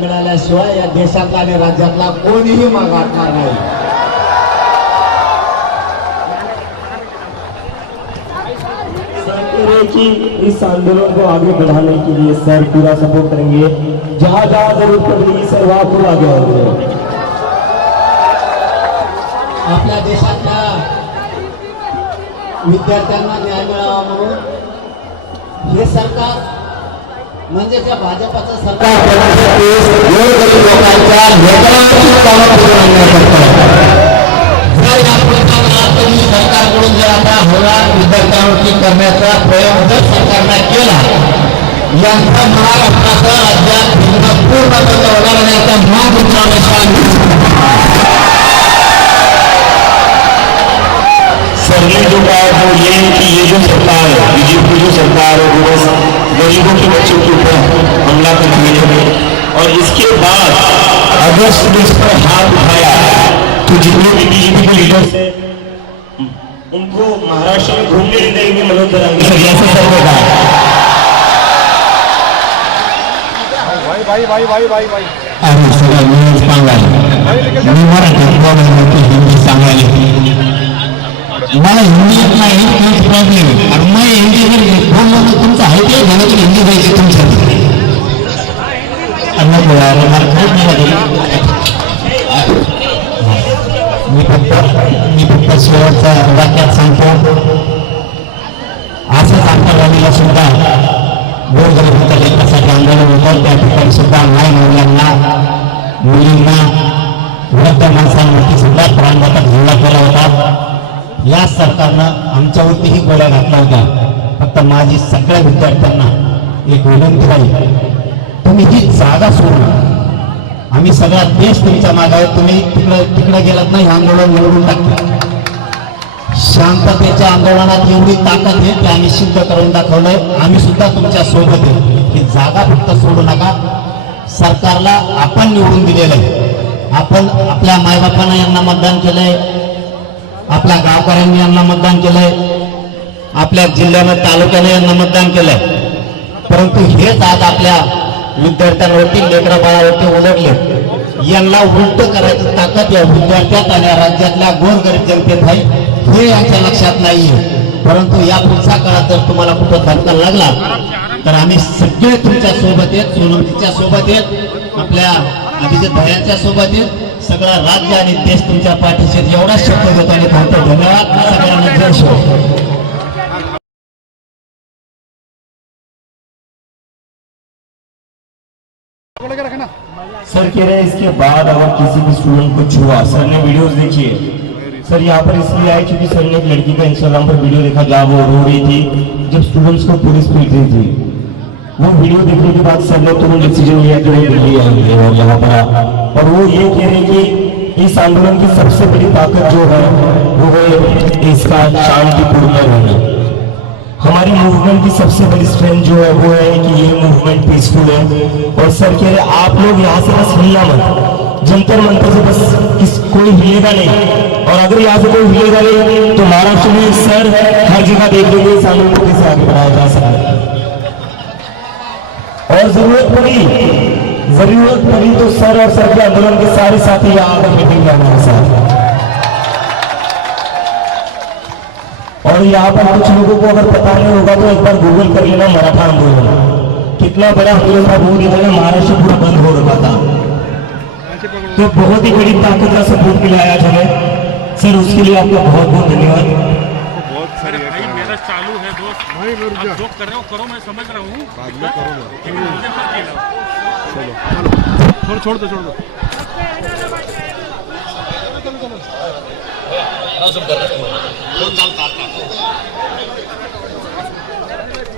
मिळाल्याशिवाय या देशातला आणि राज्यातला कोणीही मागाटणार नाही। कि इस आंदोलन को आगे बढ़ाने के लिए सर पूरा सपोर्ट करेंगे, जहां जहां जरूरत पड़ेगी सर वहां पूरा आगे होंगे। आपल्या देशातल्या विद्यार्थ्यांना न्याय मिळावा म्हणून हे सरकार म्हणजे त्या भाजपचं सरकार लोकांच्या लेकरांची कामं पूर्ण सरकारकडून जर आता होला विद्यार्थ्यांवरती करण्याचा प्रयोग जर सरकारने केला, यांचा महाराष्ट्राचा राज्यात पूर्ण बंद होणार आणि याचा सर ने जो कहा वो ये है कि ये जो सरकार है, बीजेपी जो सरकार है वो बस गरीबों के बच्चों के ऊपर हमला करती है। और इसके बाद अगस्त में इस पर हाथ उठाया तो जितने भी बीजेपी के लीडर्स हैं उनको महाराष्ट्र में घूमने नहीं देंगे। मनोज दरांगे जैसे करेगा भाई अरे सगळं मी सांगायला मी मराठीत बोलायला हिंदी सांगायला मला हिंदी येत नाही, तोच प्रॉब्लेम आहे। आणि मग हिंदी जर बोललो तर तुमचं ऐकलं झालं तर हिंदी पाहिजे तुमच्या मी फक्त शेवटच्या वाक्यात सांगतो, असंच आंतरवादीला सुद्धा गोरगरिबांच्या लेकरासाठी आंदोलन होतं, त्या ठिकाणी सुद्धा माय मुलांना मुलींना वृद्ध माणसांवरती सुद्धा प्राणघातक हल्ला केला होता। या सरकारनं आमच्यावरतीही गोळ्या घातल्या होत्या। फक्त माझी सगळ्या विद्यार्थ्यांना एक विनंती राहील, तुम्ही ही जागा सोडू, आम्ही सगळा देश तुमच्या मागे आहे। तुम्ही तिकडे गेलात नाही, आंदोलन निवडून टाकलं। शांततेच्या आंदोलनात एवढी ताकद आहे की आम्ही सिद्ध करून दाखवलंय। आम्ही सुद्धा तुमच्या सोबत आहे। ही जागा फक्त सोडू नका। सरकारला आपण निवडून दिलेलं आहे, आपण आपल्या मायबापांना यांना मतदान केलंय, आपल्या गावकऱ्यांनी यांना मतदान केलंय, आपल्या जिल्ह्यानं तालुक्याने यांना मतदान केलंय। परंतु हेच आज आपल्या विद्यार्थ्यांवरती लेकरा बाळावरती ओढवले, यांना उलट करायची ताकद या विद्यार्थ्यात आणि राज्यातल्या गोरगरीब जनतेत आहे, हे यांच्या लक्षात नाहीये। परंतु या पुढच्या काळात जर तुम्हाला कुठं धक्का लागला तर आम्ही सगळे तुमच्या सोबत आहेत, सोनमच्या सोबत आहेत, आपल्या अभिजित भायांच्या सोबत आहेत, सगळं राज्य आणि देश तुमच्या पाठीशी एवढा शब्द देतो आणि थांबतो। धन्यवाद सगळ्यांना, जय शिव। सर कह रहे हैं इसके बाद अगर किसी भी स्टूडेंट को छुआ, सर ने वीडियोस देखी है। सर यहाँ पर इसलिए आए क्योंकि सर ने एक लड़की का इंस्टाग्राम पर वीडियो देखा जहाँ वो रो रही थी जब स्टूडेंट्स को पुलिस पीट रही थी। वो वीडियो देखने के बाद सर ने तुरंत डिसीजन लिया कि वो दिल्ली आएंगे और यहाँ पर और वो ये कह रहे कि इस आंदोलन की सबसे बड़ी ताकत जो है वो है इसका शांतिपूर्ण होना। हमारी मूवमेंट की सबसे बड़ी स्ट्रेंथ जो है वो है कि ये मूवमेंट पीसफुल है। और सर कह रहे आप लोग यहाँ से बस हिलना मत, जंतर मंतर से बस कोई हिलेगा नहीं, और अगर यहाँ से कोई हिलेगा नहीं तो महाराष्ट्र में सर हर जगह देख लेंगे इस आंदोलन को कैसे आगे बढ़ाया जा सकता है। और जरूरत पड़ी तो सर और सर के आंदोलन के सारे साथी यहाँ आकर मीटिंग में हमारे साथ। और यहाँ पर कुछ लोगों को अगर पता नहीं होगा तो एक बार गूगल कर लेना, मराठा आंदोलन कितना बड़ा आंदोलन था। वो दिखाना महाराष्ट्र पूरा बंद हो रखा था, तो बहुत ही बड़ी ताकत का सपोर्ट मिला आज हमें। सर उसके लिए आपका बहुत बहुत धन्यवाद। मेरा चालू है दोस्त, आप जो कर रहे हो करो, मैं समझ रहा हूँ, बाद में करो ना। चलो छोड़ दो चलो